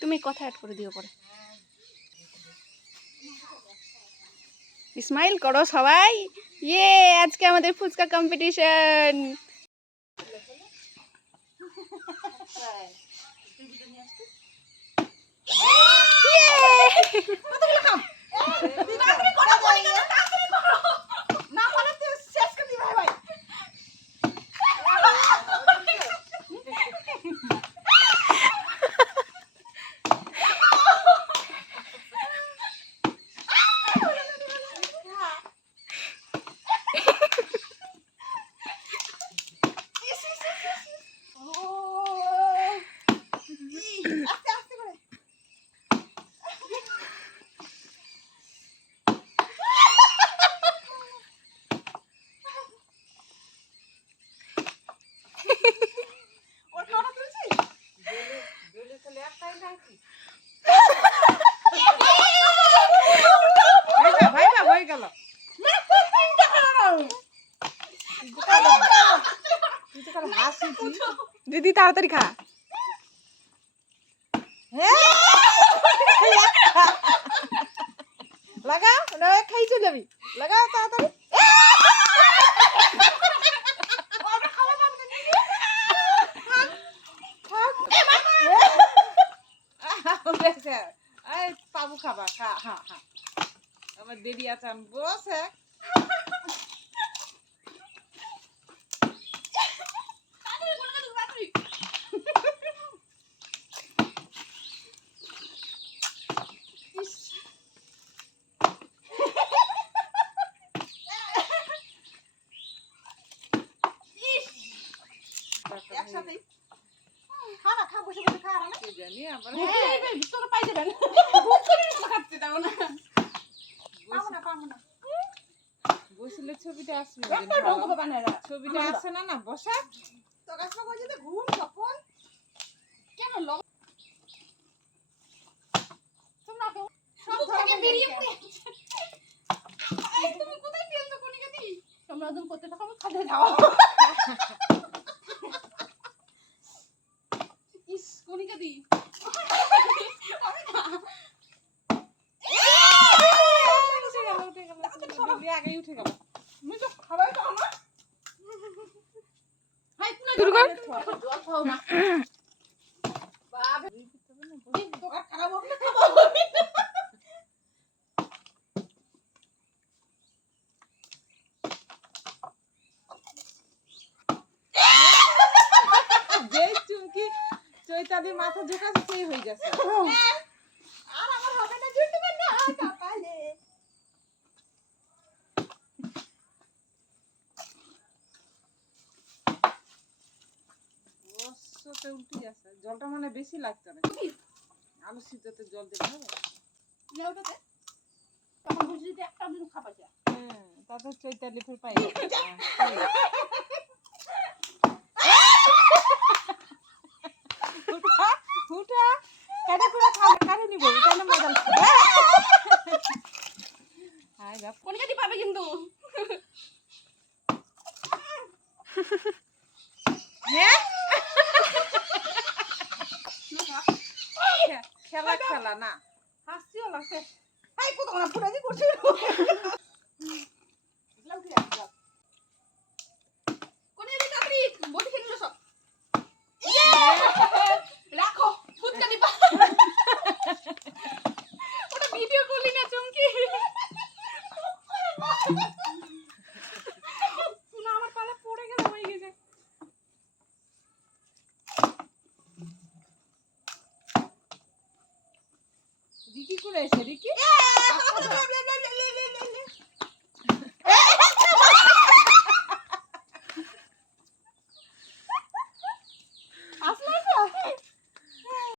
তুমি কথা অ্যাড করে দিও পরে। স্মাইল করো সবাই। ইয়ে, আজকে আমাদের ফুচকা কম্পিটিশন। দিদি তাড়াতাড়ি খা। লাগা খাই চলে যাবি, লাগা তাড়াতাড়ি। পাবো খাবা, খা। হ্যাঁ হ্যাঁ, আমার দেরি আছে, আমি বসে একসাথে খা না, খা বসে বসে খা। না জানি আবার তোরা পাই যাবেন, খাচ্ছি দাও না, পাবো না বসলে ছবিটা আসবে, ছবিটা আসে না না বসা তো গাছ যে ঘুম তখন কেন লগ তোমরা কেউ সব থেকে বেরিয়ে পড়ে। তুমি কোথায় ফেলছো কোনিকে দি? তোমরা একদম করতে থাকো, আমি খাতে যাও। ইস কোনিকে দি আগে উঠে গেল। তুমি তো খাবাই তো আমার হাই পুরো জল খাও না বাবা, দোকান খারাপ হবে না, খাবো যে চুমকি চৈতালি মাথা ঝোকাছে সেই হয়ে যাচ্ছে। আর আমার হবে না, জুটবে না কপালে। বসতে উল্টে যাচ্ছে, জলটা মানে বেশি লাগছে না। আলু সিদ্ধতে জল দিতে হবে ওটাতে, তখন বুঝলি তো একটা দিন খাবা যায়। হ্যাঁ, তারপর চৈতালি ফের পাই হুটা কাটা করে কাটে নিব, তাহলে মজা লাগবে। হাই বাপ, কোন কাটি পাবে কিন্তু খেলা খেলা না হাসিও লাগছে। হাই কত না ফুটাই দি করছিস কোনে দি কাকড়ি বডি খেললো সব রাখো ফুটকা দিবা। ওটা ভিডিও করলি না চুমকি? না আমার পালা পড়ে গেল, হয়ে গেছে। কি করে এসে